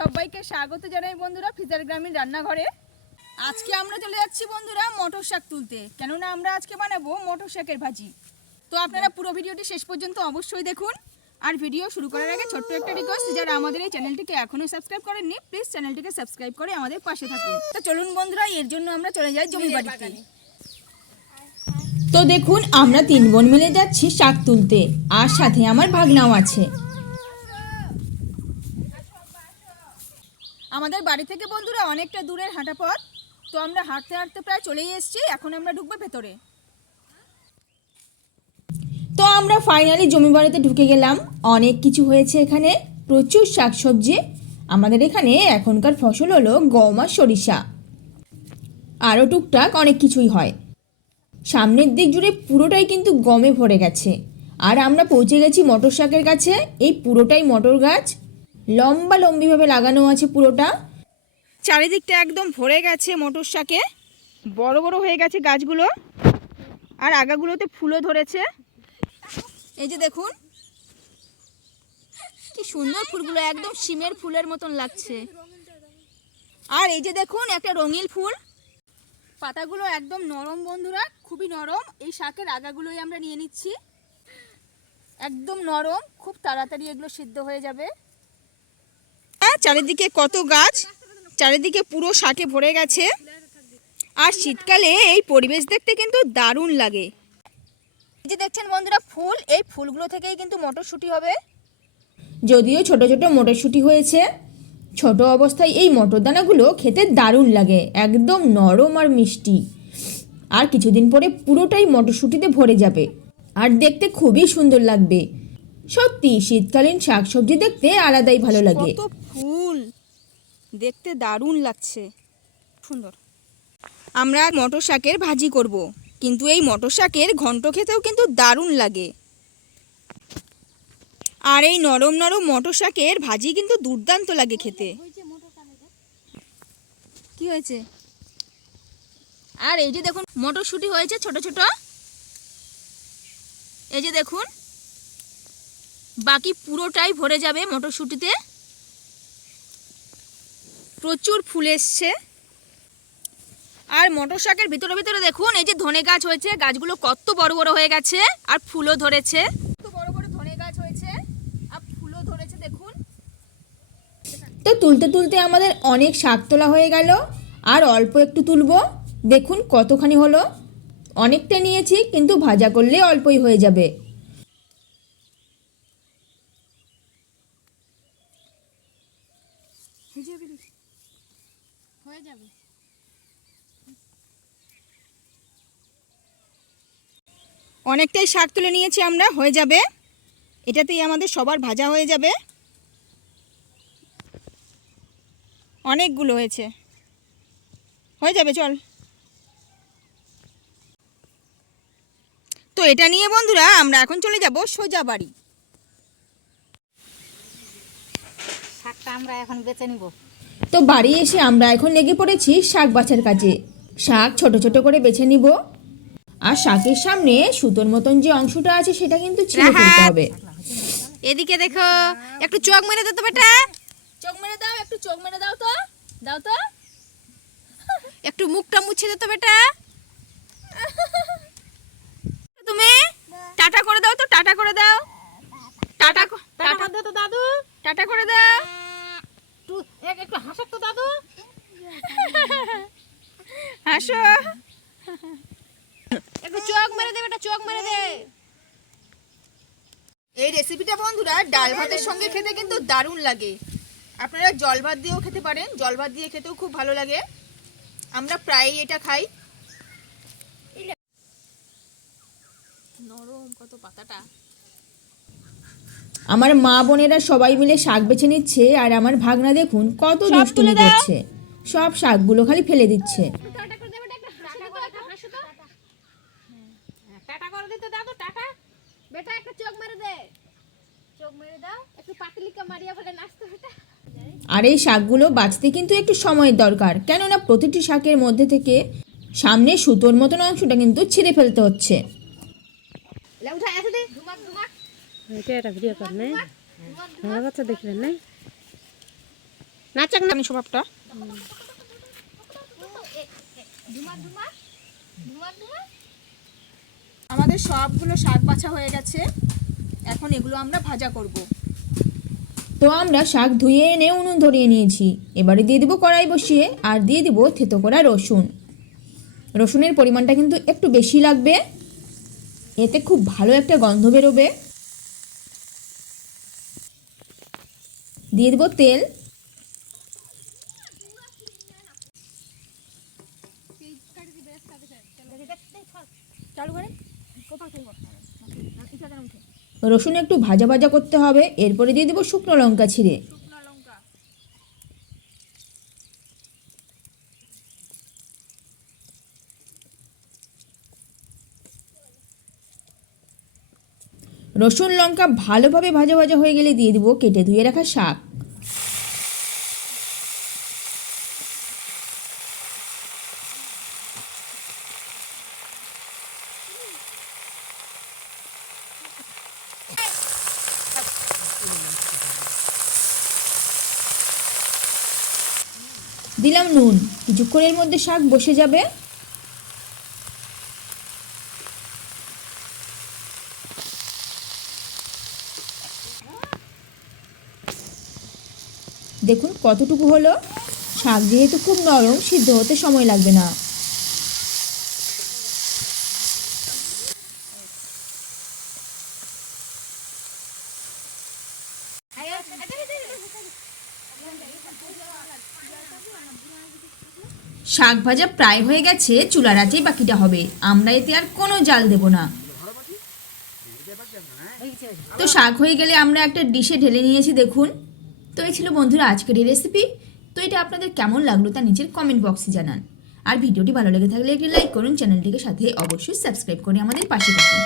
সবাইকে স্বাগত জানাই বন্ধুরা ফিজার গ্রামীণ রান্নাঘরে। আজকে আমরা চলে যাচ্ছি বন্ধুরা মটর শাক তুলতে, কেননা আমরা আজকে বানাবো মটর শাকের ভাজি। তো আপনারা পুরো ভিডিওটি শেষ পর্যন্ত অবশ্যই দেখুন। আর ভিডিও শুরু করার আগে ছোট্ট একটা রিকোয়েস্ট, যারা আমাদের এই চ্যানেলটিকে এখনো সাবস্ক্রাইব করেননি প্লিজ চ্যানেলটিকে সাবস্ক্রাইব করে আমাদের পাশে থাকুন। তো চলুন বন্ধুরা, এর জন্য আমরা চলে যাই জমি বাড়িতে। তো দেখুন, আমরা 3 বোন মিলে যাচ্ছি শাক তুলতে, আর সাথে আমার ভাগনাও আছে। আমাদের বাড়ি থেকে বন্ধুরা অনেকটা দূরের হাঁটা পথ, তো আমরা হাঁটতে হাঁটতে প্রায় চলেই এসেছি। এখন আমরা ঢুকবো ভেতরে। তো আমরা ফাইনালি জমি বাড়িতে ঢুকে গেলাম। অনেক কিছু হয়েছে এখানে, প্রচুর শাকসবজি। আমাদের এখানে এখনকার ফসল হলো গম আর সরিষা, আরও টুকটাক অনেক কিছুই হয়। সামনের দিক জুড়ে পুরোটাই কিন্তু গমে ভরে গেছে। আর আমরা পৌঁছে গেছি মটর শাকের কাছে। এই পুরোটাই মটর গাছ, লম্বা লম্বিভাবে লাগানো আছে পুরোটা। চারিদিকটা একদম ভরে গেছে মটর শাকে, বড় বড় হয়ে গেছে গাছগুলো, আর আগাগুলোতে ফুলও ধরেছে। এই যে দেখুন কি সুন্দর ফুলগুলো, একদম শিমের ফুলের মতন লাগছে। আর এই যে দেখুন একটা রঙিন ফুল, পাতাগুলো একদম নরম বন্ধুরা, খুবই নরম। এই শাকের আগাগুলোই আমরা নিয়ে নিচ্ছি, একদম নরম, খুব তাড়াতাড়ি এগুলো সিদ্ধ হয়ে যাবে। চারিদিকে কত গাছ, চারিদিকে পুরো শাকে ভরে গেছে। আর শীতকালে এই পরিবেশ দেখতে কিন্তু দারুণ লাগে। এই যে দেখছেন বন্ধুরা ফুল, এই ফুলগুলো থেকেই কিন্তু মটরশুঁটি হবে। যদিও ছোট ছোট মটরশুঁটি হয়েছে, ছোট অবস্থায় এই মটর দানাগুলো খেতে দারুণ লাগে, একদম নরম আর মিষ্টি। আর কিছুদিন পরে পুরোটাই মটরশুঁটিতে ভরে যাবে, আর দেখতে খুবই সুন্দর লাগবে। সত্যি শীতকালীন শাকসবজি দেখতে আলাদাই ভালো লাগে। কত ফুল, দেখতে দারুণ লাগছে, সুন্দর। আমরা মটর শাকের ভাজি করব, কিন্তু এই মটর শাকের ঘন্ট খেতেও কিন্তু দারুণ লাগে। আর এই নরম নরম মটর শাকের ভাজি কিন্তু দুর্দান্ত লাগে খেতে। কি হয়েছে? আর এই যে দেখুন মটরশুঁটি হয়েছে ছোট ছোট, এই যে দেখুন, বাকি পুরোটাই ভরে যাবে মটরশুঁটিতে। প্রচুর ফুল এসছে। আর মটর শাকের ভিতরে ভিতরে দেখুন এই যে ধনে গাছ হয়েছে, গাছগুলো কত বড় বড় হয়ে গেছে, আর ফুলও ধরেছে। কত বড় বড় ধনে গাছ হয়েছে আর ফুলও ধরেছে দেখুন। তো তুলতে তুলতে আমাদের অনেক শাক তোলা হয়ে গেল, আর অল্প একটু তুলবো। দেখুন কতখানি হলো, অনেকটা নিয়েছি, কিন্তু ভাজা করলে অল্পই হয়ে যাবে। হয়ে যাবে। অনেকটাই শাক তুলে নিয়েছি আমরা, হয়ে যাবে। এটাতেই আমাদের সবার ভাজা হয়ে যাবে। অনেকগুলো হয়েছে, হয়ে যাবে, চল। তো এটা নিয়ে বন্ধুরা আমরা এখন চলে যাব সোজা বাড়ি। শাকটা আমরা এখন বেছে নিব। তো বাড়ি এসে আমরা এখন লেগে পড়েছি শাক বাছার কাজে। শাক ছোট ছোট করে বেছে নিব, আর শাকের সামনে সুতোর মতন যে অংশটা আছে সেটা কিন্তু ছিঁড়ে ফেলতে হবে। এদিকে দেখো, একটু চোখ মেরে দাও তো বেটা, চোখ মেরে দাও, একটু চোখ মেরে দাও তো, দাও তো, একটু মুখটা মুছে দাও তো বেটা। তুমি টাটা করে দাও তো, টাটা করে দাও, টাটা টাটা দে তো দাদু, টাটা করে দাও। একটু হাসো তো দাদু, হাসো, একটু চোখ মেরে দে বেটা, চোখ মেরে দে। এই রেসিপিটা বন্ধুরা ডাল ভাতের সঙ্গে খেতে কিন্তু দারুণ লাগে। আপনারা জল ভাত দিয়েও খেতে পারেন, জল ভাত দিয়ে খেতেও খুব ভালো লাগে। আমরা প্রায়ই এটা খাই। নরম কত পাতাটা। আমার মা বোনেরা সবাই মিলে শাক বেছে নিচ্ছে, আর আমার ভাগনা দেখুন কত দুষ্টুমি করছে, সব শাকগুলো খালি ফেলে দিচ্ছে। টাটা করে দে বেটা, একটু হাসো তো, একটু হাসো তো। টাটা করে দে তো দাদু, টাটা। বেটা একটু চোখ মেরে দে, চোখ মেরে দাও, একটু পাতলিকা মারিয়া বলে নাচতো বেটা। আর এই শাকগুলো বাছতে কিন্তু একটু সময়ের দরকার, কেননা প্রতিটি শাকের মধ্যে থেকে সামনে সুতোর মতন অংশটা কিন্তু ছিঁড়ে ফেলতে হচ্ছে। লে উঠা এসে দে, ধুমাক ধুমাক। এটা ভিডিও কর নাই, আমার বাচ্চা দেখবেন নাই। নাচাক না জানি স্বভাবটা। আমাদের সবগুলো শাক বাছা হয়ে গেছে, এখন এগুলো আমরা ভাজা করব। তো আমরা শাক ধুয়ে এনে উনুন ধরিয়ে নিয়েছি। এবারে দিয়ে দেবো কড়াই বসিয়ে, আর দিয়ে দেবো থেতো করা রসুন। রসুনের পরিমাণটা কিন্তু একটু বেশি লাগবে, এতে খুব ভালো একটা গন্ধ বেরোবে। দিয়ে দেবো তেল, রসুন একটু ভাজা ভাজা করতে হবে। এরপরে দিয়ে দেবো শুকনো লঙ্কা ছিঁড়ে। রসুন লঙ্কা ভালোভাবে ভাজা ভাজা হয়ে গেলে দিয়ে দেবো কেটে ধুয়ে রাখা শাক। দিলাম নুন, কিছুক্ষণের মধ্যে শাক বসে যাবে। দেখুন কতটুকু হলো। শাক যেহেতু খুব নরম, সিদ্ধ হতে সময় লাগবে না। শাক ভাজা প্রায় হয়ে গেছে, চুলার আঁচেই বাকিটা হবে। আমরা এতে আর কোনো জাল দেব না। তো শাক হয়ে গেলে আমরা একটা ডিশে ঢেলে নিয়েছি দেখুন। তো এই ছিল বন্ধুরা আজকের এই রেসিপি। তো এটা আপনাদের কেমন লাগলো তা নিচের কমেন্ট বক্সে জানান। আর ভিডিওটি ভালো লেগে থাকলে একটি লাইক করুন, চ্যানেলটিকে সাথে অবশ্যই সাবস্ক্রাইব করে আমাদের পাশে থাকুন।